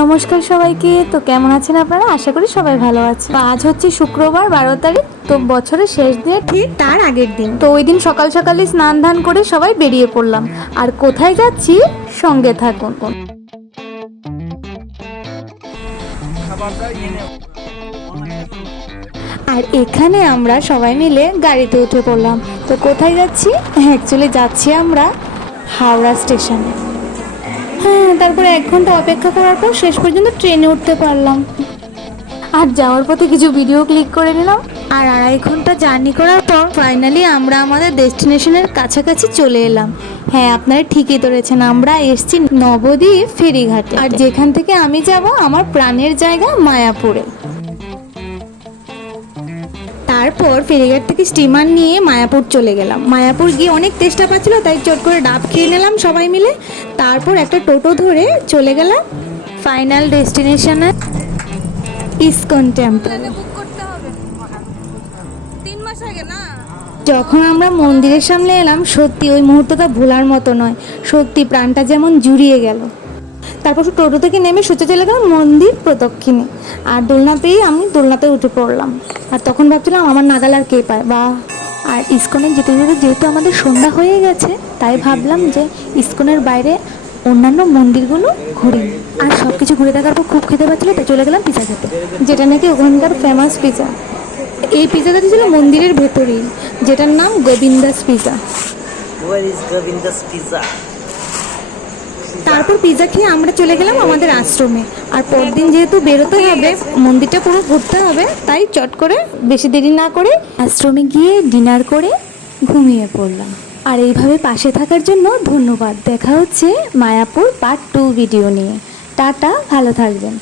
নমস্কার সবাইকে। তো কেমন আছেন আপনারা? আশা করি সবাই ভালো আছে। আজ হচ্ছে শুক্রবার 12 তারিখ, তো বছরের শেষ দিনে ঠিক তার আগের দিন। তো ওই দিন সকাল সকালই স্নান ধান করে সবাই বেরিয়ে পড়লাম। আর কোথায় যাচ্ছি সঙ্গে থাকুন। আর এখানে আমরা সবাই মিলে গাড়িতে উঠে পড়লাম। তো কোথায় যাচ্ছি? অ্যাকচুয়ালি যাচ্ছি আমরা হাওড়া স্টেশনে। হ্যাঁ, তারপরে 1 ঘন্টা অপেক্ষা করার পর শেষ পর্যন্ত ট্রেনে উঠতে পারলাম। আর যাওয়ার পথে কিছু ভিডিও ক্লিক করে নিলাম। আর 2.5 ঘন্টা জার্নি করার পর ফাইনালি আমরা আমাদের ডেস্টিনেশনের কাছাকাছি চলে এলাম। হ্যাঁ, আপনারা ঠিকই ধরেছেন, আমরা এসেছি নবদ্বীপ ফেরিঘাটে। আর যেখান থেকে আমি যাব আমার প্রাণের জায়গা মায়াপুরে। তারপর ফেরিঘাট থেকে স্টিমার নিয়ে মায়াপুর চলে গেলাম। মায়াপুর গিয়ে অনেক তেষ্টা পাচ্ছিল, তাই চট করে ডাব খেয়ে নিলাম সবাই মিলে। তারপর একটা টোটো ধরে চলে গেলাম ফাইনাল ডেস্টিনেশনে, ইসকন টেম্পল। যখন আমরা মন্দিরের সামনে এলাম, সত্যি ওই মুহূর্তটা ভোলার মতো নয়। সত্যি প্রাণটা যেমন জুড়িয়ে গেল। তারপর টোটো থেকে নেমে সোজা চলে গেলাম মন্দির প্রদক্ষিণে। আর দোলনা পেয়ে আমি দোলনাতে উঠে পড়লাম। আর তখন ভাবছিলাম আমার নাগাল আর কে পায় বা। আর ইসকনে যেতে যেতে যেহেতু আমাদের সন্ধ্যা হয়ে গেছে, তাই ভাবলাম যে ইসকনের বাইরে অন্যান্য মন্দিরগুলো ঘুরি। আর সব কিছু ঘুরে দেখার পর খুব খেতে পাচ্ছিলো, তাই চলে গেলাম পিজা খেতে, যেটা নাকি ওখানকার ফেমাস পিজা। এই পিজাটা ছিল মন্দিরের ভেতরেই, যেটার নাম গোবিন্দাস পিজা। তারপর পিজা খেয়ে আমরা চলে গেলাম আমাদের আশ্রমে। আর পরদিন যেহেতু বেরোতে হবে, মন্দিরটা পুরো ঘুরতে হবে, তাই চট করে বেশি দেরি না করে আশ্রমে গিয়ে ডিনার করে ঘুমিয়ে পড়লাম। আর এইভাবে পাশে থাকার জন্য ধন্যবাদ। দেখা হচ্ছে মায়াপুর পার্ট 2 ভিডিও নিয়ে। টাটা, ভালো থাকবেন।